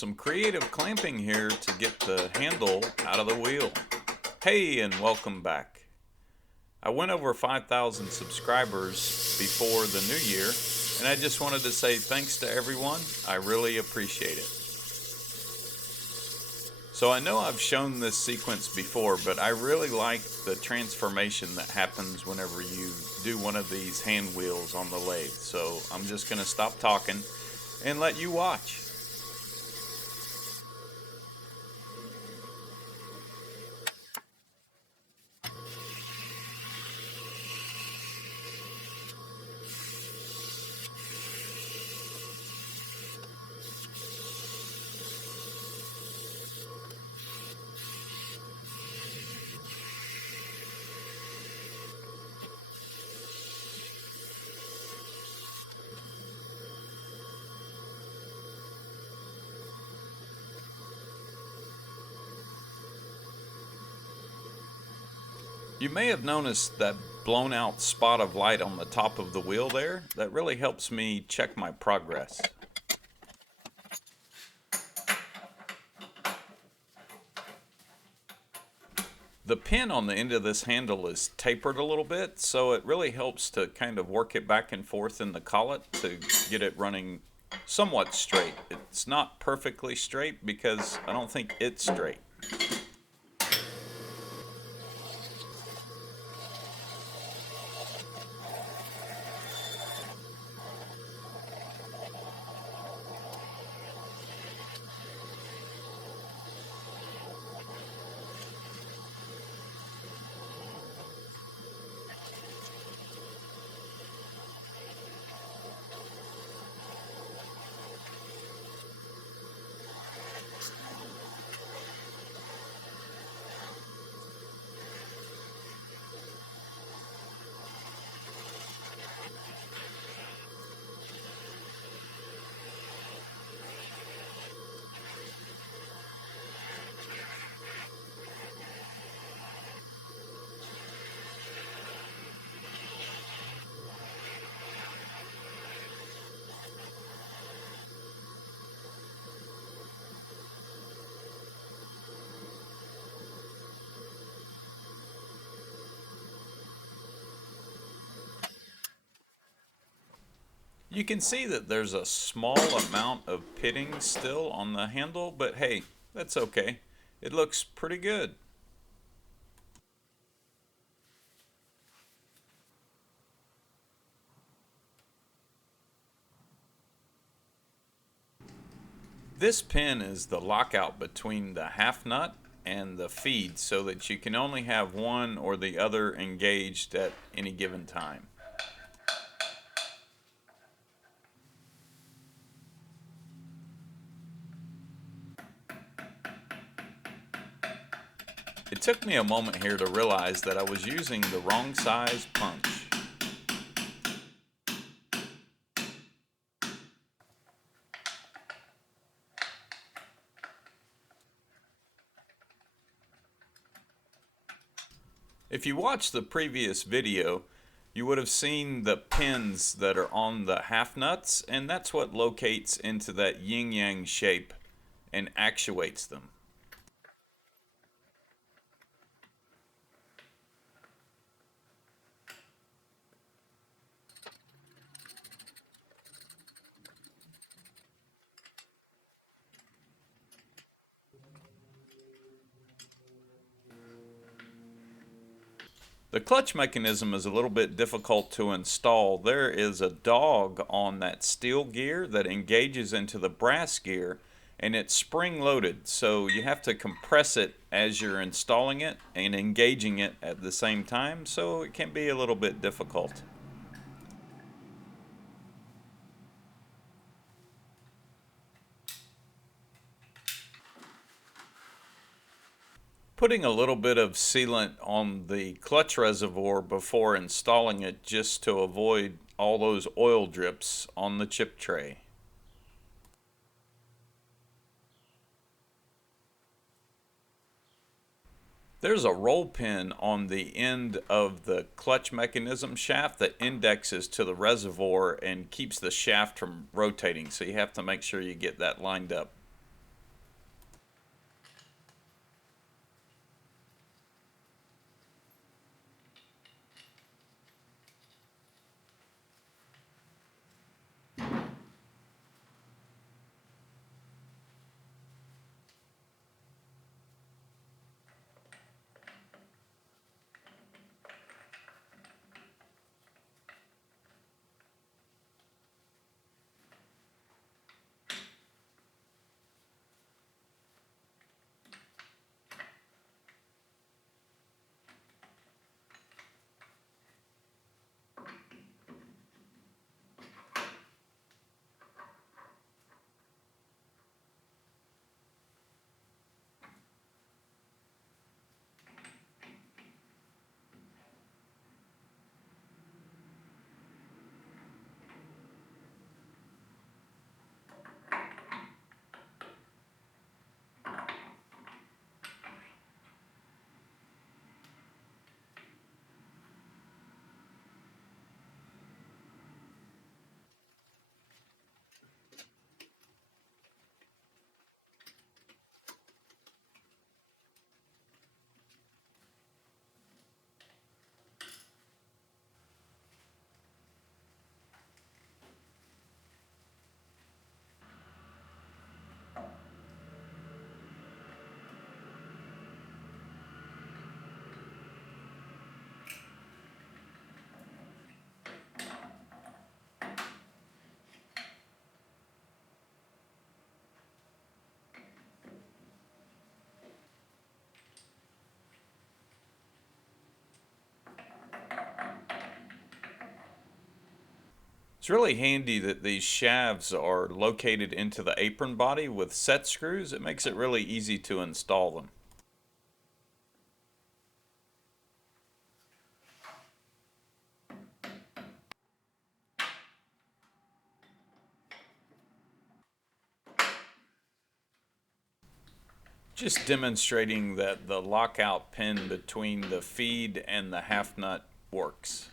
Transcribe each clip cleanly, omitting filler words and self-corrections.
Some creative clamping here to get the handle out of the wheel. Hey, and welcome back. I went over 5,000 subscribers before the new year, and I just wanted to say thanks to everyone. I really appreciate it. So I know I've shown this sequence before, but I really like the transformation that happens whenever you do one of these hand wheels on the lathe. So I'm just going to stop talking and let you watch. You may have noticed that blown out spot of light on the top of the wheel there. That really helps me check my progress. The pin on the end of this handle is tapered a little bit, so it really helps to kind of work it back and forth in the collet to get it running somewhat straight. It's not perfectly straight because I don't think it's straight. You can see that there's a small amount of pitting still on the handle, but hey, that's okay. It looks pretty good. This pin is the lockout between the half nut and the feed so that you can only have one or the other engaged at any given time. It took me a moment here to realize that I was using the wrong size punch. If you watched the previous video, you would have seen the pins that are on the half nuts, and that's what locates into that yin-yang shape and actuates them. The clutch mechanism is a little bit difficult to install. There is a dog on that steel gear that engages into the brass gear, and it's spring loaded, so you have to compress it as you're installing it and engaging it at the same time, so it can be a little bit difficult. Putting a little bit of sealant on the clutch reservoir before installing it just to avoid all those oil drips on the chip tray. There's a roll pin on the end of the clutch mechanism shaft that indexes to the reservoir and keeps the shaft from rotating, so you have to make sure you get that lined up. It's really handy that these shafts are located into the apron body with set screws. It makes it really easy to install them. Just demonstrating that the lockout pin between the feed and the half nut works.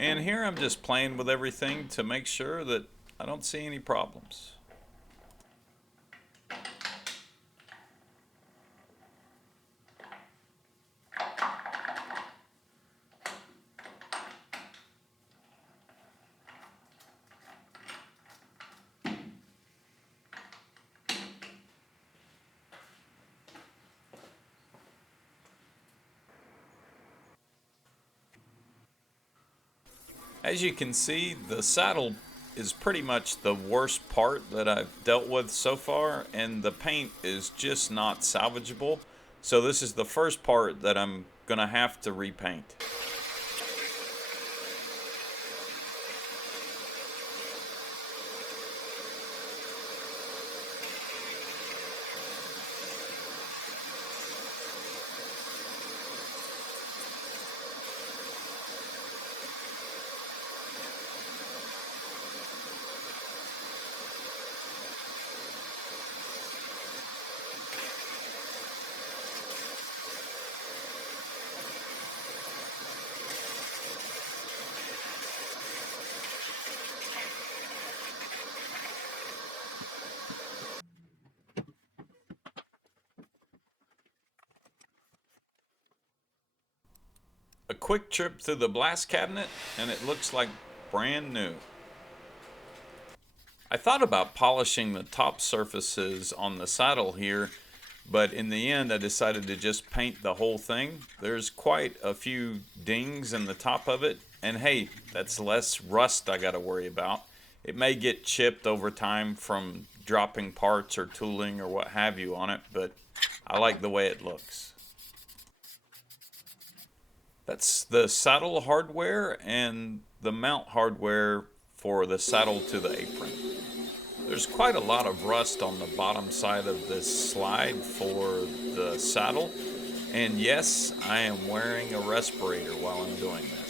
And here I'm just playing with everything to make sure that I don't see any problems. As you can see, the saddle is pretty much the worst part that I've dealt with so far, and the paint is just not salvageable. So this is the first part that I'm gonna have to repaint. A quick trip through the blast cabinet and it looks like brand new. I thought about polishing the top surfaces on the saddle here, but in the end I decided to just paint the whole thing. There's quite a few dings in the top of it, and hey, that's less rust I gotta worry about. It may get chipped over time from dropping parts or tooling or what have you on it, but I like the way it looks. That's the saddle hardware and the mount hardware for the saddle to the apron. There's quite a lot of rust on the bottom side of this slide for the saddle. And yes, I am wearing a respirator while I'm doing this.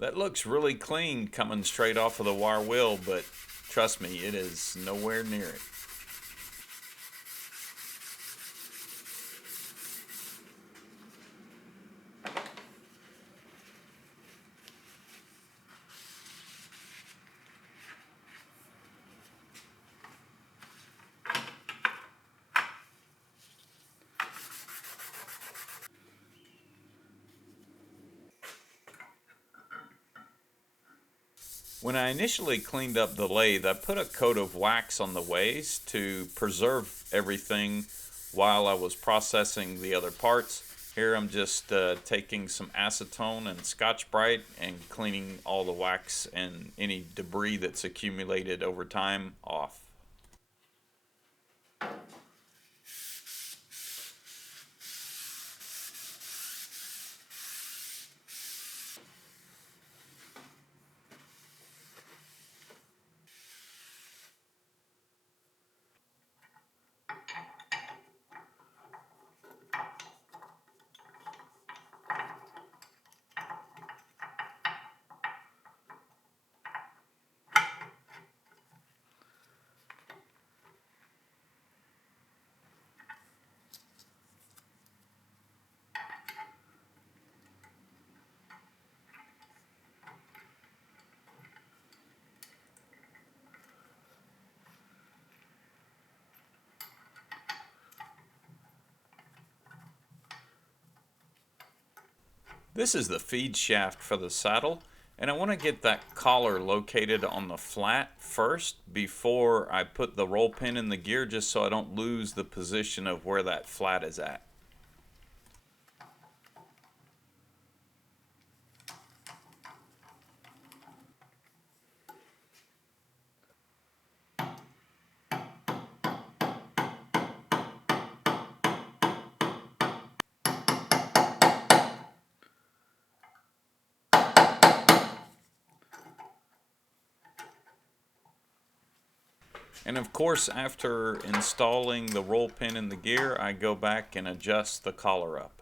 That looks really clean coming straight off of the wire wheel, but trust me, it is nowhere near it. When I initially cleaned up the lathe, I put a coat of wax on the ways to preserve everything while I was processing the other parts. Here I'm just taking some acetone and Scotch-Brite and cleaning all the wax and any debris that's accumulated over time off. This is the feed shaft for the saddle, and I want to get that collar located on the flat first before I put the roll pin in the gear, just so I don't lose the position of where that flat is at. And of course, after installing the roll pin in the gear, I go back and adjust the collar up.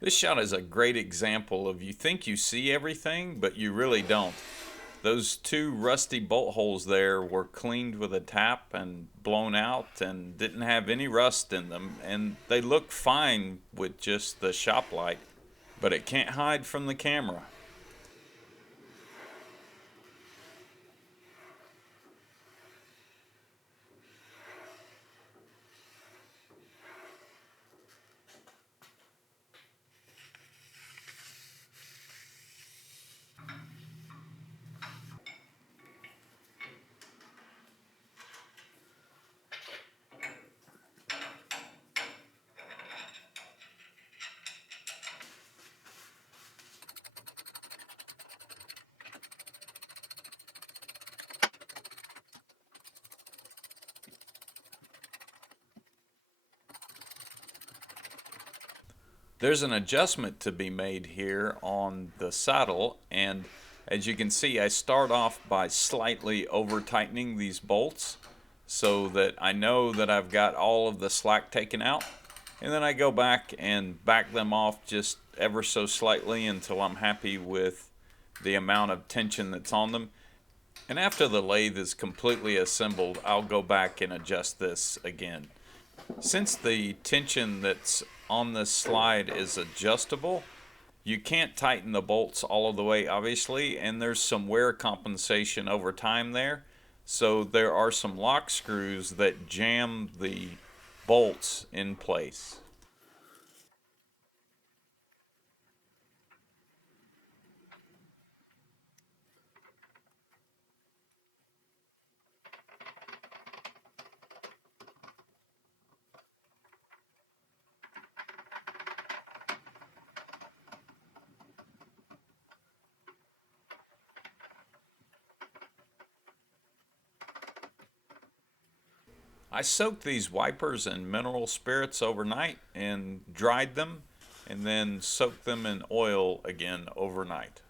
This shot is a great example of you think you see everything, but you really don't. Those two rusty bolt holes there were cleaned with a tap and blown out and didn't have any rust in them, and they look fine with just the shop light, but it can't hide from the camera. There's an adjustment to be made here on the saddle, and as you can see, I start off by slightly over tightening these bolts so that I know that I've got all of the slack taken out, and then I go back and back them off just ever so slightly until I'm happy with the amount of tension that's on them. And after the lathe is completely assembled, I'll go back and adjust this again. Since the tension that's on this slide is adjustable, you can't tighten the bolts all of the way, obviously, and there's some wear compensation over time there. So there are some lock screws that jam the bolts in place. I soaked these wipers in mineral spirits overnight and dried them, and then soaked them in oil again overnight.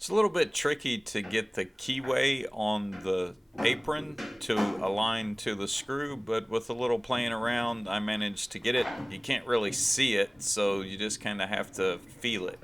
It's a little bit tricky to get the keyway on the apron to align to the screw, but with a little playing around, I managed to get it. You can't really see it, so you just kind of have to feel it.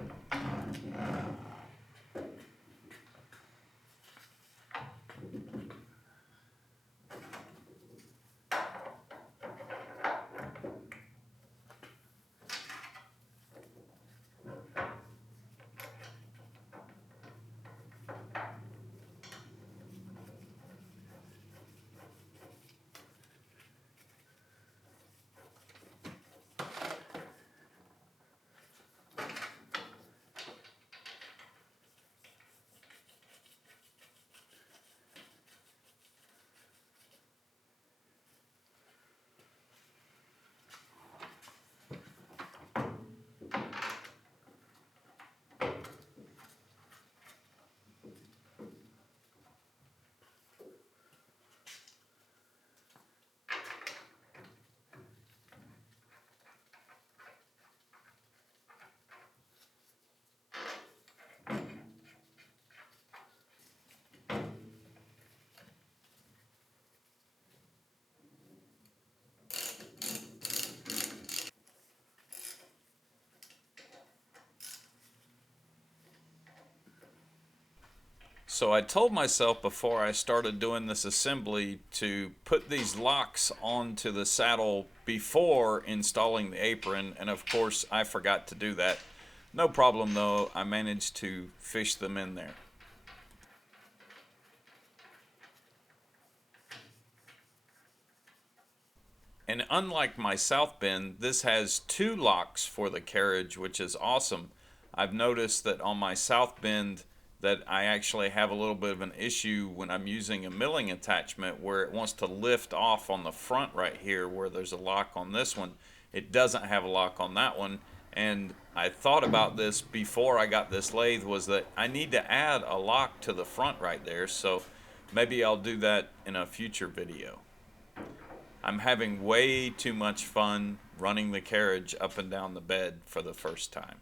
So I told myself before I started doing this assembly to put these locks onto the saddle before installing the apron, and of course I forgot to do that. No problem though, I managed to fish them in there. And unlike my south bend, this has two locks for the carriage, which is awesome. I've noticed that on my south bend that I actually have a little bit of an issue when I'm using a milling attachment where it wants to lift off on the front right here where there's a lock on this one. It doesn't have a lock on that one. And I thought about this before I got this lathe was that I need to add a lock to the front right there. So maybe I'll do that in a future video. I'm having way too much fun running the carriage up and down the bed for the first time.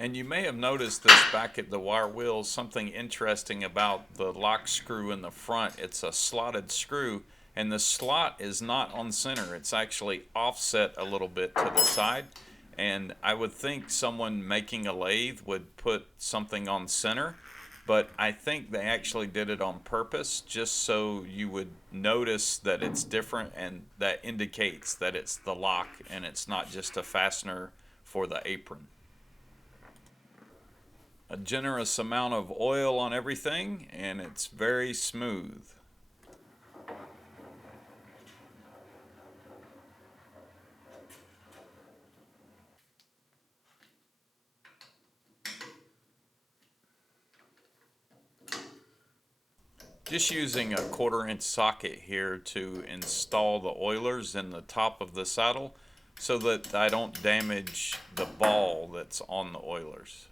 And you may have noticed this back at the wire wheels, something interesting about the lock screw in the front. It's a slotted screw, and the slot is not on center. It's actually offset a little bit to the side. And I would think someone making a lathe would put something on center, but I think they actually did it on purpose just so you would notice that it's different, and that indicates that it's the lock and it's not just a fastener for the apron. A generous amount of oil on everything, and it's very smooth. Just using a 1/4 inch socket here to install the oilers in the top of the saddle so that I don't damage the ball that's on the oilers.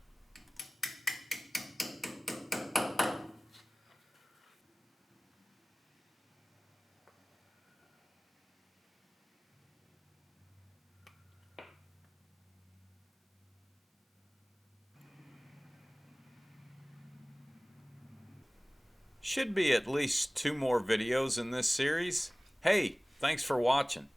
Should be at least 2 more videos in this series. Hey, thanks for watching.